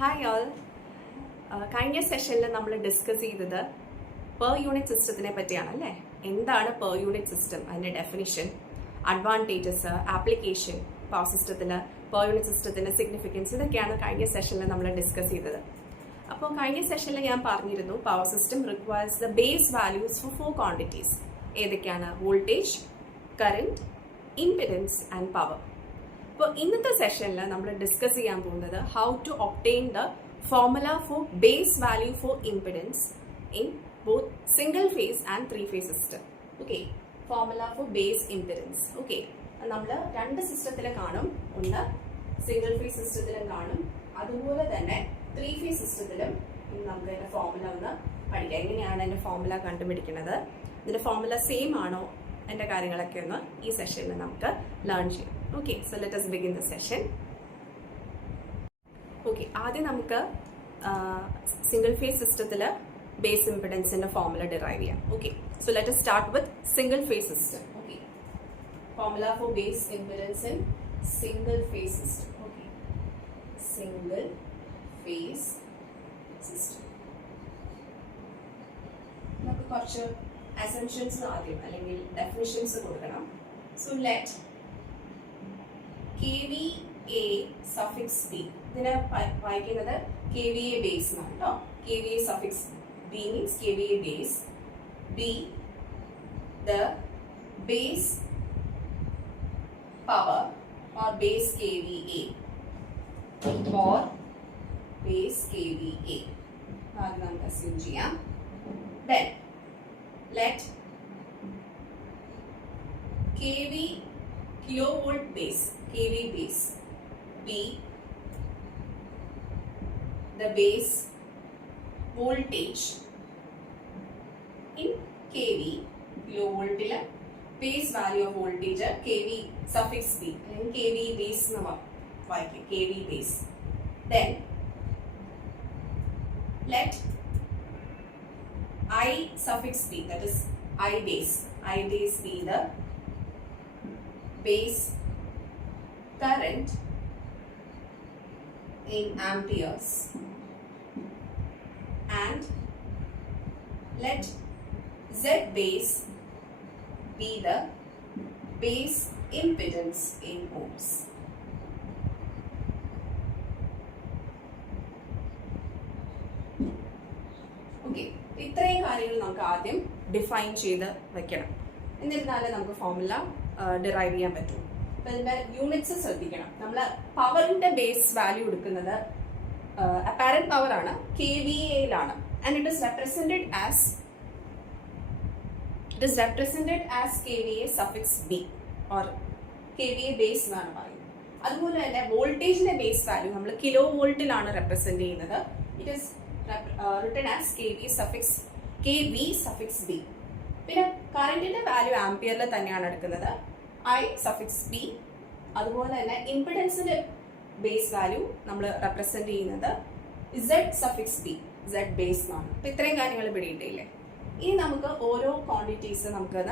Hi all. കഴിഞ്ഞ സെഷനിൽ നമ്മൾ ഡിസ്കസ് ചെയ്തത് പെർ യൂണിറ്റ് സിസ്റ്റത്തിനെ പറ്റിയാണ് അല്ലേ. എന്താണ് പെർ യൂണിറ്റ് സിസ്റ്റം, അതിൻ്റെ ഡെഫിനിഷൻ, അഡ്വാൻറ്റേജസ്, ആപ്ലിക്കേഷൻ, പവർ സിസ്റ്റത്തിന് പെർ യൂണിറ്റ് സിസ്റ്റത്തിൻ്റെ സിഗ്നിഫിക്കൻസ്, ഇതൊക്കെയാണ് കഴിഞ്ഞ സെഷനിൽ നമ്മൾ ഡിസ്കസ് ചെയ്തത്. അപ്പോൾ കഴിഞ്ഞ സെഷനിൽ ഞാൻ പറഞ്ഞിരുന്നു power system requires the base values for 4 quantities. ഏതൊക്കെയാണ്? Voltage, current, impedance and power. അപ്പോൾ ഇന്നത്തെ സെഷനിൽ നമ്മൾ ഡിസ്കസ് ചെയ്യാൻ പോകുന്നത് how to obtain the formula for base value for impedance in both single phase and 3 phase system. Okay, formula for base impedance. Okay, നമ്മൾ രണ്ട് സിസ്റ്റത്തിൽ കാണും. ഒന്ന് സിംഗിൾ ഫേസ് സിസ്റ്റത്തിലും കാണും, അതുപോലെ തന്നെ 3 phase സിസ്റ്റത്തിലും. നമുക്ക് അതിന്റെ ഫോർമുല ഒന്ന് പഠിക്കാം. എങ്ങനെയാണ് അതിന്റെ ഫോർമുല കണ്ടുപിടിക്കുന്നത്, ഇതിന്റെ ഫോർമുല സെയിം ആണോ, അതിന്റെ കാര്യങ്ങളൊക്കെ ഒന്ന് ഈ സെഷനിൽ നമുക്ക് ലേൺ ചെയ്യാം. Okay, so let us begin the session. Okay, ആദ്യം നമുക്ക് സിംഗിൾ ഫേസ് സിസ്റ്റത്തിൽ ബേസ് ഇംപിഡൻസിന്റെ ഫോർമുല ഡിറൈവ് ചെയ്യാം. Okay, so let us start with single phase system. Okay, formula for base impedance in single phase system. Okay, single phase system. നമുക്ക് കുറച്ച് assumptions ആദ്യം അല്ലെങ്കിൽ definitions കൊടുക്കണം. So let KVA suffix B, ഇതിനെ വായിക്കുന്നത് KVA base എന്നാണ് കേട്ടോ. KVA suffix B means KVA base. B the base power or base KVA or base KVA. ആദ്യം നമുക്ക് അസ്യൂം ചെയ്യാം. Then let KV kilovolt base, KV base, be the base voltage in KV, kilovolt base value of voltage KV suffix B, and KV base KV base. Then let I suffix B, that is I base be the base current in amperes, and let Z base be the base impedance in ohms. Okay, ഇത്രയും കാര്യങ്ങൾ നമുക്ക് ആദ്യം define ചെയ്ത് വെക്കണം. എന്നിരുന്നാലേ നമുക്ക് formula derive ചെയ്യാൻ പറ്റും. അപ്പൊ ഇതിന്റെ യൂണിറ്റ്സ് ശ്രദ്ധിക്കണം. നമ്മൾ പവറിന്റെ ബേസ് വാല്യൂ എടുക്കുന്നത് അപ്പാരന്റ് പവർ ആണ്, KVA-യിലാണ്. And it is represented as KVA suffix B or KVA base എന്നാണ് പറയുന്നത്. അതുപോലെ തന്നെ വോൾട്ടേജിന്റെ ബേസ് വാല്യൂ നമ്മൾ കിലോ വോൾട്ടിലാണ് റെപ്രസെന്റ് ചെയ്യുന്നത്. It is written as KV suffix B. പിന്നെ കറന്റിന്റെ വാല്യൂ ആംപിയറിൽ തന്നെയാണ് എടുക്കുന്നത്, I suffix B. അതുപോലെ തന്നെ ഇംപിഡൻസിന്റെ ബേസ് വാല്യൂ നമ്മൾ റെപ്രസെന്റ് ചെയ്യുന്നത് Z suffix B, Z base എന്നാണ്. അപ്പൊ ഇത്രയും കാര്യങ്ങൾ പിടിയിട്ടില്ലേ. ഇനി നമുക്ക് ഓരോ ക്വാണ്ടിറ്റീസ് നമുക്ക്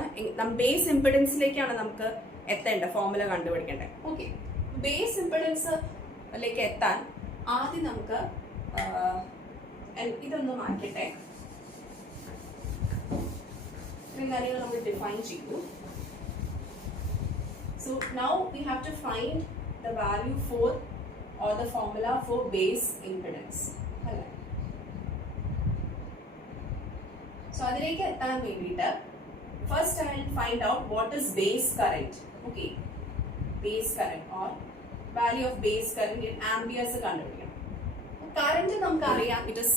ബേസ് ഇംപിഡൻസിലേക്കാണ് നമുക്ക് എത്തേണ്ട ഫോർമുല കണ്ടുപിടിക്കേണ്ടത്. ഓക്കെ, ബേസ് ഇംപിഡൻസിലേക്ക് എത്താൻ ആദ്യം നമുക്ക് ഇതൊന്ന് മാറ്റട്ടെ. ഇത്രയും കാര്യങ്ങൾ നമ്മൾ ഡിഫൈൻ ചെയ്തു. So now we have to find the value for or the formula for base impedance. So അതിലേക്ക് എത്താൻ വേണ്ടിയിട്ട് first I will find out what is base current. Okay, base current or value of base current in amperes കണ്ടുപിടിക്കണം. Current നമുക്കറിയാം, it is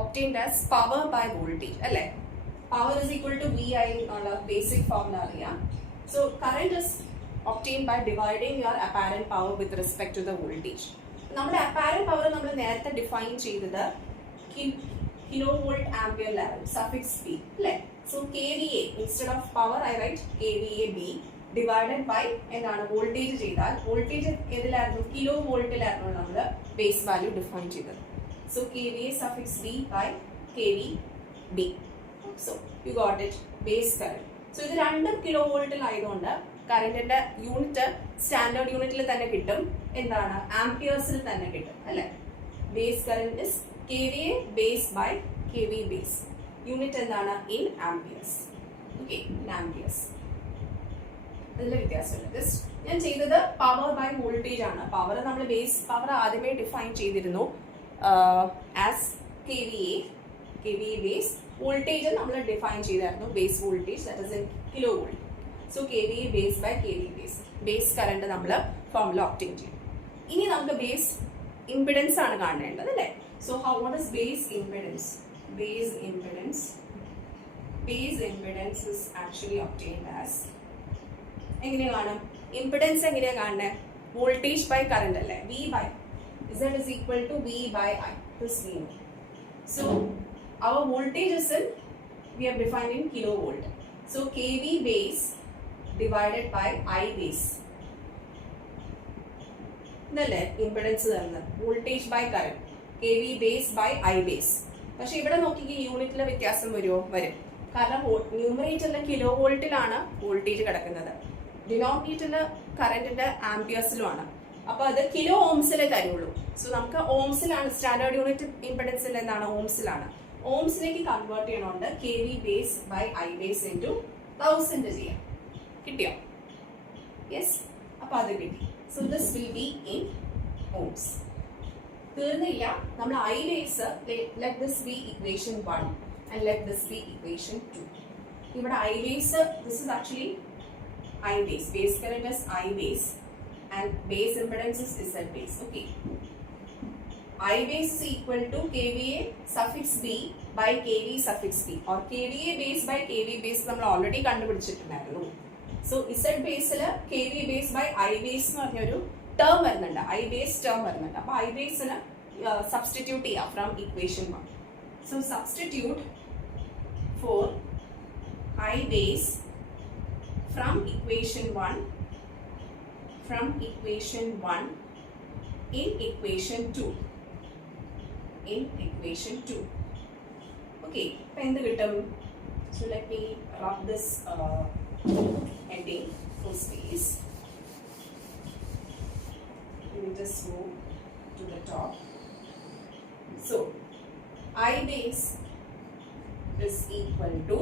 obtained as power by voltage അല്ലേ. Power is equal to VI എന്നുള്ള basic formula അറിയാം. So current is obtained by dividing your apparent power with respect to the voltage. നമ്മുടെ apparent power നമ്മൾ നേരത്തെ define ചെയ്തത് kilovolt ampere level suffix B അല്ലേ. So KVA instead of power I write KVA B divided by എന്താണ് voltage ചെയ്താൽ voltage ഏതിലായിരുന്നു? Kilo വോൾട്ടിലായിരുന്നു നമ്മൾ base value define ചെയ്തത്. So KVA suffix B by KVB. So you got it, base current. So ഇത് രണ്ടും kilo വോൾട്ടിലായതുകൊണ്ട് കറന്റിന്റെ unit standard യൂണിറ്റിൽ തന്നെ കിട്ടും. എന്താണ്? ആംപിയേഴ്സിൽ തന്നെ കിട്ടും അല്ലെ. Base current is KVA base by KV base. Unit എന്താണ്? In amperes. ഓക്കെ, ഇൻ ആംപിയേഴ്സ്. അതിലെ വ്യത്യാസമുണ്ട്. ജസ്റ്റ് ഞാൻ ചെയ്തത് പവർ ബൈ വോൾട്ടേജ് ആണ്. പവർ നമ്മൾ ബേസ് പവർ ആദ്യമേ ഡിഫൈൻ ചെയ്തിരുന്നു ആസ് KVA ബേസ്. വോൾട്ടേജ് നമ്മൾ ഡിഫൈൻ ചെയ്തായിരുന്നു base voltage, that is in kilo volt. So KVA base by KV base. Base current നമ്മൾ ഫോർമുല ഒബ്റ്റെയിൻ ചെയ്യും. ഇനി നമുക്ക് ബേസ് ഇംപിഡൻസ് ആണ് കാണേണ്ടത് അല്ലേ? So what is base impedance? Base impedance is actually obtained as എങ്ങനെയാ കാണും? ഇംപിഡൻസ് എങ്ങനെയാ കാണുന്നത്? വോൾട്ടേജ് ബൈ കറന്റ് അല്ലേ? V by Z is equal to V by I. This we know. So our voltage is in, we have defined in kilovolt. So KV base divided by I base. ഇതല്ലേ impedance തരുന്നത്? Voltage by current, KV base by I base. പക്ഷെ ഇവിടെ നോക്കിക്ക് യൂണിറ്റിലെ വ്യത്യാസം വരുമോ? വരും. കാരണം ന്യൂമറേറ്ററിൽ കിലോ വോൾട്ടിലാണ് വോൾട്ടേജ് കിടക്കുന്നത്, ഡിനോമിനേറ്ററിൽ കറന്റിന്റെ ആംപിയേഴ്സിലുമാണ്. അപ്പൊ അത് കിലോ ഓംസിലെ തരുള്ളൂ. സോ നമുക്ക് ഓംസിലാണ് സ്റ്റാൻഡേർഡ് യൂണിറ്റ് ഇംപിഡൻസിൽ എന്താണ്? ഓംസിലാണ്. ഓംസിലേക്ക് കൺവേർട്ട് ചെയ്യണോണ്ട് KV base by I base into 1000 ചെയ്യാം. കിട്ടിയോ? യെസ്, അപ്പൊ അത് കിട്ടി. So this will be in ohms. തീർന്നില്ല. നമ്മൾ I base, let this be equation 1 and let this be equation 2. ഇവിടെ I base, this is actually I base, base current is I base and base impedance is Z base. Okay, I base is equal to KVA suffix B by KV suffix B, or KVA base by KV base നമ്മൾ already കണ്ടുപിടിച്ചിട്ടുണ്ടായിരുന്നു. So Z ബേസിൽ KV base by I base എന്ന് പറഞ്ഞൊരു term വരുന്നുണ്ട്, I base term വരുന്നുണ്ട്. അപ്പൊ I basin substitute ചെയ്യാം from equation 1. So substitute for I base from equation 1 in equation 2. Okay, എന്ത് കിട്ടും? So let me rub this heading for space. Let me just go to the top. So I base is equal to,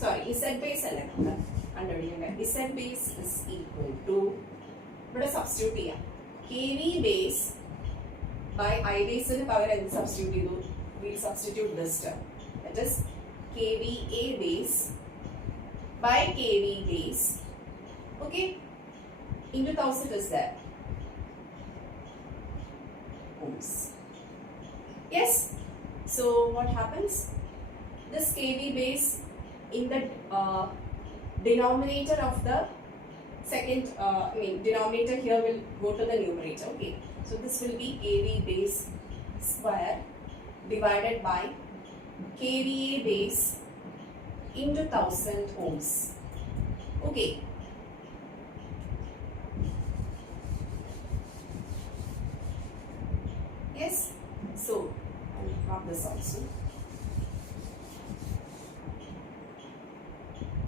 sorry, Z base അല്ലേ നമ്മൾ കണ്ടുപിടിക്കേണ്ടത്. Z base is equal to, ഇവിടെ substitute ചെയ്യാം, KV base by I base ന് പകരം എന്ത് substitute ചെയ്തു? We substitute this term, that is KVA base by KV base, okay, into 1000 is there, ohms. Yes, so what happens? This KV base in the denominator of the second, denominator here will go to the numerator. Okay, so this will be KV base square divided by KVA base into 1000 ohms. Okay, yes, so I'll drop this also.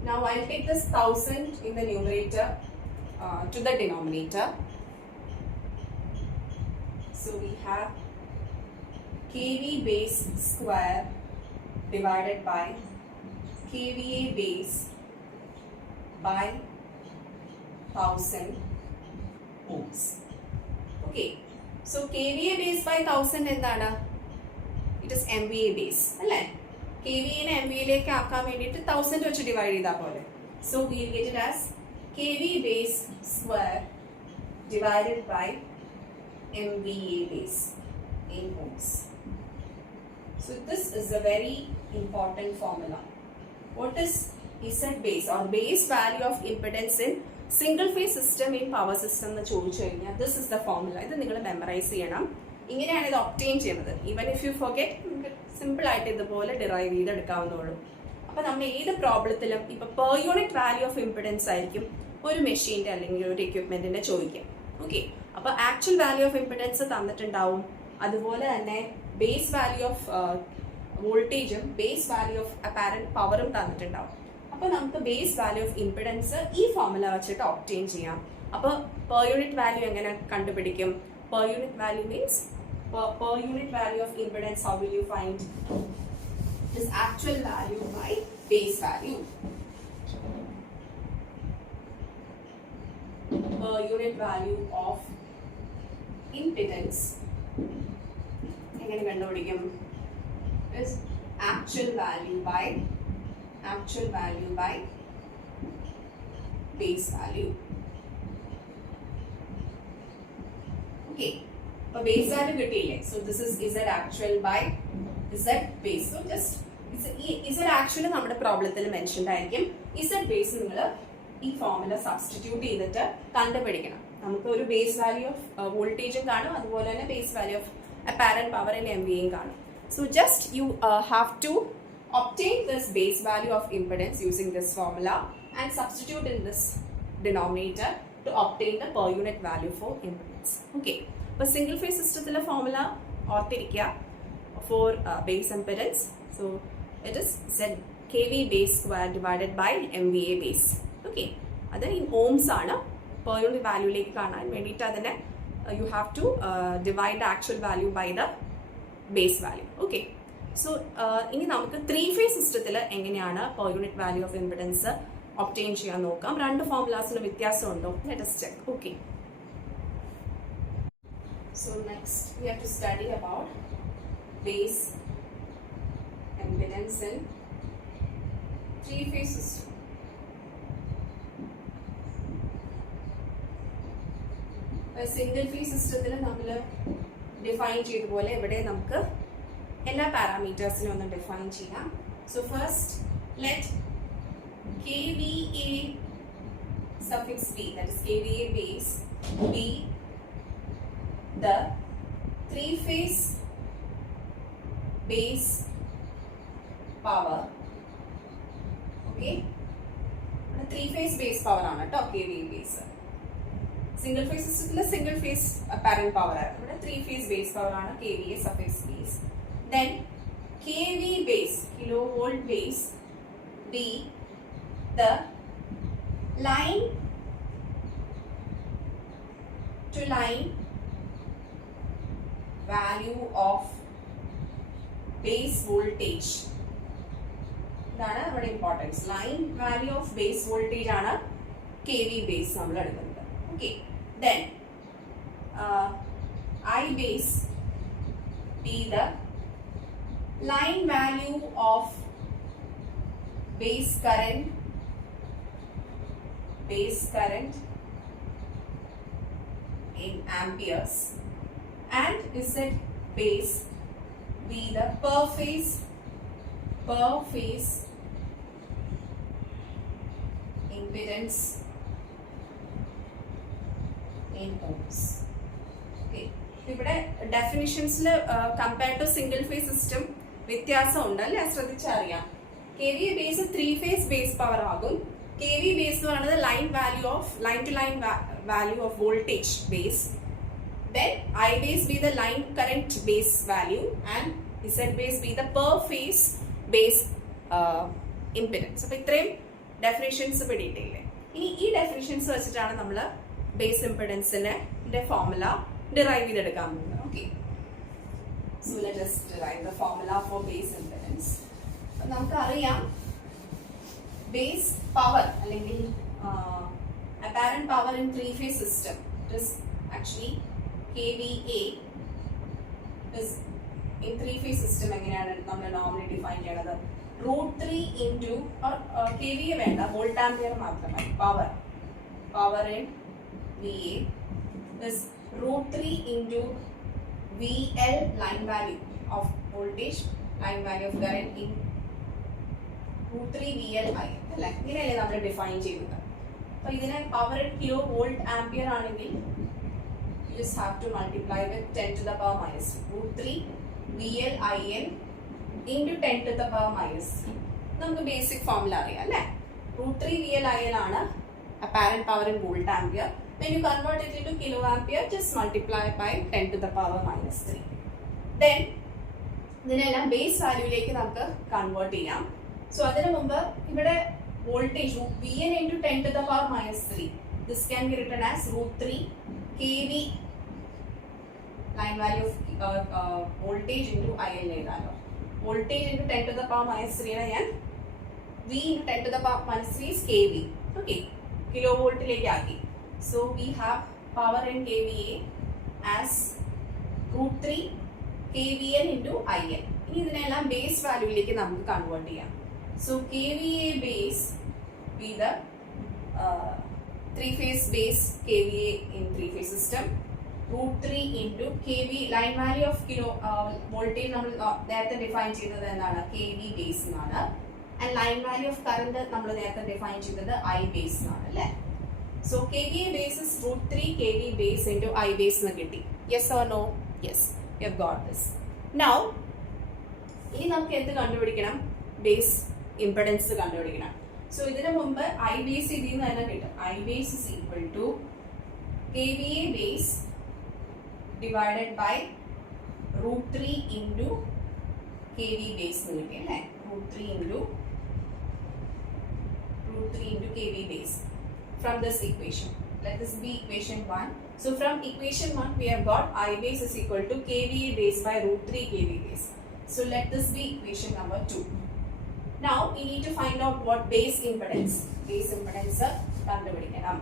Now I'll take this 1000 in the numerator to the denominator. So we have KV base square divided by KVA base by 1000 ohms. Okay, so KVA base by 1000 എന്താണ്? It is MVA base അല്ലേ? KVA നെ MVA ലേക്ക് ആക്കാൻ വേണ്ടിയിട്ട് 1000 വെച്ച് divide ചെയ്താൽ പോലെ. So we will get it as KV base square divided by MVA base in ohms. So this is a very important formula. What is Z base or base value of impedance in single phase system in power system എന്ന് ചോദിച്ചു കഴിഞ്ഞാൽ this is the formula. ഇത് നിങ്ങൾ memorise ചെയ്യണം. ഇങ്ങനെയാണ് ഇത് obtain ചെയ്യുന്നത്. Even if you forget, നമുക്ക് സിമ്പിൾ ആയിട്ട് ഇതുപോലെ ഡിറൈവ് ചെയ്തെടുക്കാവുന്നതുള്ളൂ. അപ്പോൾ നമ്മൾ ഏത് പ്രോബ്ലത്തിലും ഇപ്പോൾ per unit value of impedance ആയിരിക്കും ഒരു മെഷീൻ്റെ അല്ലെങ്കിൽ ഒരു എക്യുപ്മെന്റിന്റെ ചോദിക്കാം. ഓക്കെ, അപ്പോൾ ആക്ച്വൽ വാല്യൂ ഓഫ് ഇംപിഡൻസ് തന്നിട്ടുണ്ടാവും, അതുപോലെ തന്നെ ബേസ് വാല്യൂ ഓഫ് വോൾട്ടേജും ബേസ് വാല്യൂ ഓഫ് അപ്പാരന്റ് പവറും തന്നിട്ടുണ്ടാവും. അപ്പോൾ നമുക്ക് ബേസ് വാല്യൂ ഓഫ് ഇംപിഡൻസ് ഈ ഫോർമുല വെച്ചിട്ട് ഒബ്റ്റെയിൻ ചെയ്യാം. അപ്പോൾ പെർ യൂണിറ്റ് വാല്യൂ എങ്ങനെ കണ്ടുപിടിക്കും? Per unit value means per unit value of impedance, how will you find? Is actual value by base value. Per unit value of impedance. Is actual value by base value. Okay, so base value കിട്ടിയില്ലേ? So this is Z actual by Z base. So just Z actual നമ്മുടെ പ്രോബ്ലത്തിൽ mentioned ആയിരിക്കും. Z base നിങ്ങൾ ഈ formula substitute ചെയ്തിട്ട് കണ്ടുപിടിക്കണം. നമുക്ക് ഒരു base value of വോൾട്ടേജും കാണും, അതുപോലെ തന്നെ base value of apparent power in MVA കാണും. So just you have to obtain this base value of impedance using this formula and substitute in this denominator to obtain the per unit value for impedance. Okay, so single phase system formula ഓർത്തിരിക്കുക for base impedance. So it is Z kV base square divided by MVA base. Okay, അത് in ohms ആണ്. Per unit value ലേക്ക് കാണാൻ വേണ്ടിയിട്ട് അതിനെ you have to divide the actual value by the base value. Okay, so ഇനി നമുക്ക് 3-phase സിസ്റ്റത്തിൽ എങ്ങനെയാണ് per unit value of impedance obtain ചെയ്യാൻ നോക്കാം. രണ്ട് ഫോർമുലാസിന് വ്യത്യാസമുണ്ടോ? Let us check. Okay, so next we have to study about base impedance in 3-phase system. Single phase സിസ്റ്റത്തിൽ നമ്മൾ define ചെയ്ത പോലെ ഇവിടെ നമുക്ക് എല്ലാ പാരാമീറ്റേഴ്സിനും ഒന്ന് ഡിഫൈൻ ചെയ്യാം. So first let KVA suffix B, that is KVA base, be the 3-phase base power. Okay, 3-phase base power ആണ് കേട്ടോ KVA base. സിംഗിൾ ഫേസ് സിസ്റ്റത്തിൽ സിംഗിൾ ഫേസ് അപ്പാരന്റ് പവർ ആയിരുന്നു. ഇവിടെ 3-phase ബേസ് പവർ ആണ് KVA suffix base. Then KV base, kilo volt base, be the line to line value of base voltage. ഇതാണ് ഇവിടെ importance. Line value of base voltage ആണ് KV base നമ്മൾ എടുക്കുന്നത്. Okay, then I base be the line value of base current in amperes, and Z base be the per phase impedance in ohms. Okay, ഇവിടെ ഡെഫിനിഷൻസിൽ compare to single phase system വ്യത്യാസം ഉണ്ട് അല്ലേ? ശ്രദ്ധിച്ചറിയാം. KVA base 3-phase base power ആകും. KV base എന്ന് പറയുന്നത് line to line value of voltage base. Then I base be the line current base value and Z base be the per phase base impedance. അപ്പോൾ ഇത്രയും definitions പിടിയിട്ടില്ലേ? ഇനി ഈ definitions വെച്ചിട്ടാണ് നമ്മൾ base ഇംപെഡൻസിന്റെ ഫോർമുല ഡിറൈവ് ചെയ്തെടുക്കാൻ പോകുന്നത്. Okay, so let us derive the formula for base impedance. നമുക്കറിയാം ബേസ് പവർ അല്ലെങ്കിൽ apparent power in 3-phase system, it is actually KVA is in 3-phase system. എങ്ങനെയാണ് നമ്മൾ നോർമലി ഡിഫൈൻ ചെയ്യണത്? √3 into KVA വേണ്ട, volt ampere മാത്രമായി. Power in VA is √3 into VL, line value of voltage, line value of current in √3 VL I. അല്ലേ? ഇങ്ങനെയല്ലേ നമ്മൾ define ചെയ്യുന്നത്. അപ്പോൾ ഇതിനെ power in kilo volt ampere ആണെങ്കിൽ you just have to multiply with 10 to the power minus √3 VL IN into 10 to the power minus. നമുക്ക് basic formula അറിയാം അല്ലേ? √3 VL IL ആണ് apparent power in volt ampere. When you convert it into kilo ampere, just multiply by 10 to the power minus 3. Then ഇതിനെല്ലാം base വാല്യൂയിലേക്ക് നമുക്ക് convert ചെയ്യാം. So അതിനു മുമ്പ് ഇവിടെ voltage VN into 10 to the power minus 3. This can be written as √3 KV line value of voltage into I എന്ന് എഴുതാമല്ലോ. Voltage into 10 to the power minus 3 ആണ് ഞാൻ V into 10 to the power minus 3 is kV. Okay, kilovoltiലേക്ക് ആക്കി. So we have power in kVA as √3 kVN into IN. ഇനി ഇതിനെല്ലാം base വാല്യൂയിലേക്ക് നമുക്ക് convert ചെയ്യാം. So kVA base be the three-phase base kVA in three-phase system. √3 into kV line value of kilo voltage നമ്മൾ നേരത്തെ define ചെയ്തത് എന്താണ്? kV base എന്നാണ്. And line value of current നമ്മൾ നേരത്തെ ഡിഫൈൻ ചെയ്തത് I base എന്നാണ് അല്ലേ? So kVA base is √3 kV base into I base എന്ന് കിട്ടി. Yes or no? Yes, you have got this. Now ഇനി നമുക്ക് എന്ത് കണ്ടുപിടിക്കണം? ബേസ് ഇംപെഡൻസ് കണ്ടുപിടിക്കണം. സോ ഇതിനു മുമ്പ് I base ഇതിൽ നിന്ന് തന്നെ കിട്ടും. I base is equal to kVA base divided by √3 into kV base എന്ന് കിട്ടി അല്ലേ? √3 into kV base from this equation. Let this be equation 1. So from equation 1 we have got I base is equal to kVA base by √3 kV base. So let this be equation number 2. Now we need to find out what base impedance. Base impedance കണ്ടുപിടിക്കണം.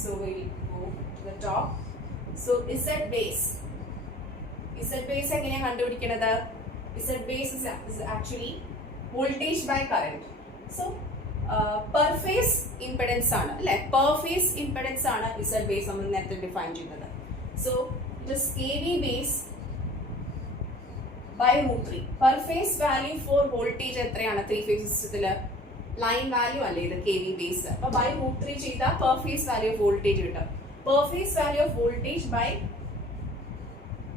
So we will go to the top. So Z base എങ്ങനെയാണ് കണ്ടുപിടിക്കുന്നത്? Z base is actually voltage by current. So per phase impedance ആണ് അല്ലേ? Per phase impedance ആണ് Z base നമ്മൾ നേരത്തെ define ചെയ്തത്. So it is kV base by √3. Per phase value for voltage എത്രയാണ്? Three phase സിസ്റ്റത്തിൽ ലൈൻ വാല്യൂ അല്ലേ ഇത് kV base. അപ്പോൾ by √3 ചെയ്താൽ per phase value of voltage കിട്ടും. Per phase value of voltage by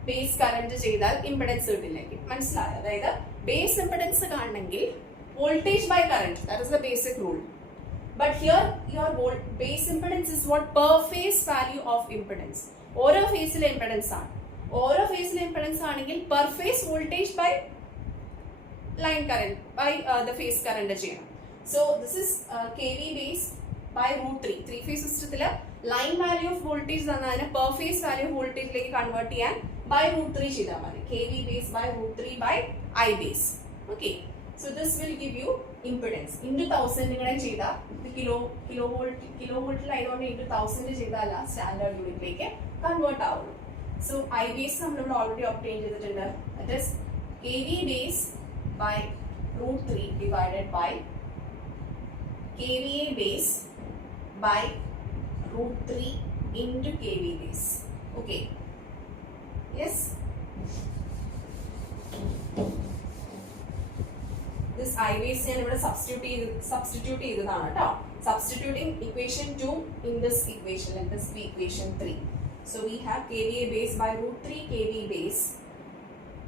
base current ചെയ്താൽ impedance കിട്ടില്ല. മനസ്സിലായോ? അതായത് ബേസ് ഇംപെഡൻസ് കാണണമെങ്കിൽ voltage by current, that is the basic rule. But here your base impedance is what? Per phase value of impedance. ഓരോ ഫേസിലെ impedance ആണ്. ഓരോ ഫേസിലെ impedance ആണെങ്കിൽ per phase voltage by line current by the phase current ചെയ്യണം. So this is kV base by √3. Three phase സിസ്റ്റത്തിൽ line value of voltage തന്നതിന് per phase value of വോൾട്ടേജിലേക്ക് convert ചെയ്യാൻ by √3 ചെയ്താൽ മതി. kV base by √3 by I base. Okay. So this will give you impedance. Into 1000 നിങ്ങളെ ചെയ്താൽ ഇത് കിലോവോൾട്ടിലായതുകൊണ്ട് into 1000 ചെയ്താൽ സ്റ്റാൻഡേർഡ് യൂണിറ്റിലേക്ക് കൺവേർട്ട് ആവുള്ളൂ. സോ I base നമ്മളിവിടെ ഓൾറെഡി ഒബ്റ്റെയിൻ ചെയ്തിട്ടുണ്ട്. That is kV base by √3 divided by kVA base by √3 into kV base. Okay. Yes. This I base ഞാൻ ഇവിടെ substitute ചെയ്തതാണ് കേട്ടോ. Substituting equation 2 in this equation, let this be equation 3. So we have kVA base by √3 kV base.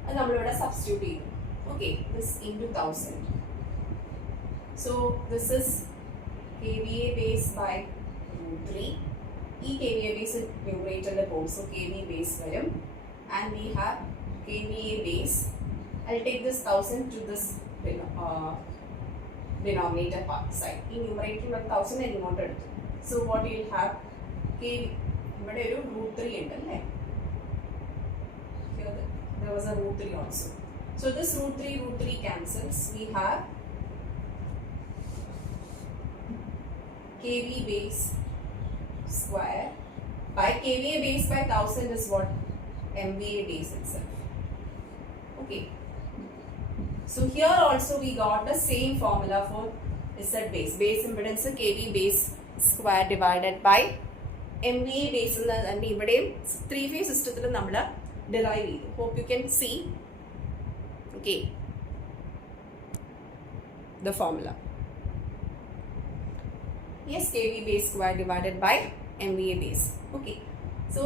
അത് നമ്മളിവിടെ substitute ചെയ്തു. Okay, this into 1000. So this is kVA base by √3. ഈ kVA base numeratorൽ പോകും. So kV base വരും. And we have kVA base. I'll take this 1000 to this denominator part side. In numerator 1000 ഇങ്ങോട്ട് എടുത്തു. So what you will have ഇവിടെ ഒരു √3 ഉണ്ട് അല്ലേ? Here there was a √3 also. So this √3 cancels. We have kV base square by kVA base by 1000 is what? MVA base itself. Okay. So here also we got the same formula for Z base. Base impedance kV base square divided by MVA base. And ഇവിടെയും three phase സിസ്റ്റത്തിൽ നമ്മൾ derive ചെയ്തു. Hope you can see. Okay. The formula. Yes, kV base square divided by MVA base. Okay. So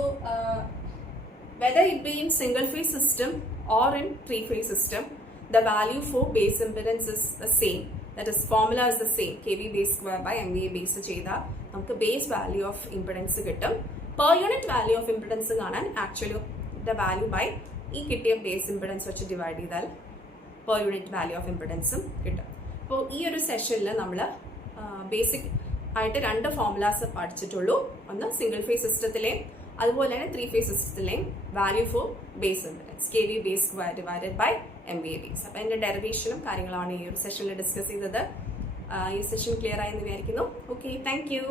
whether it be in single phase system or in three phase system, the value for base impedance is the same. That is, formula is the same. kV base square by MVA base ചെയ്താൽ നമുക്ക് base value of impedance കിട്ടും. Per unit value of impedance കാണാൻ actually the value by ഈ കിട്ടിയ base impedance വെച്ച് divide ചെയ്താൽ per unit value of impedance കിട്ടും. അപ്പോൾ ഈ ഒരു സെഷനിൽ നമ്മൾ ബേസിക് ആയിട്ട് രണ്ട് ഫോർമുലാസ് പഠിച്ചിട്ടുള്ളൂ. ഒന്ന് സിംഗിൾ ഫേസ് സിസ്റ്റത്തിലെ അതുപോലെ തന്നെ 3 ഫേസ് സിസ്റ്റത്തിലെയും value for base impedance K V base square divided by MVA base. അപ്പോൾ അതിന്റെ ഡെറിവേഷനും കാര്യങ്ങളാണ് ഈ ഒരു സെഷനിൽ ഡിസ്കസ് ചെയ്തത്. ഈ സെഷൻ ക്ലിയർ ആയെന്ന് വിചാരിക്കുന്നു. Okay, thank you.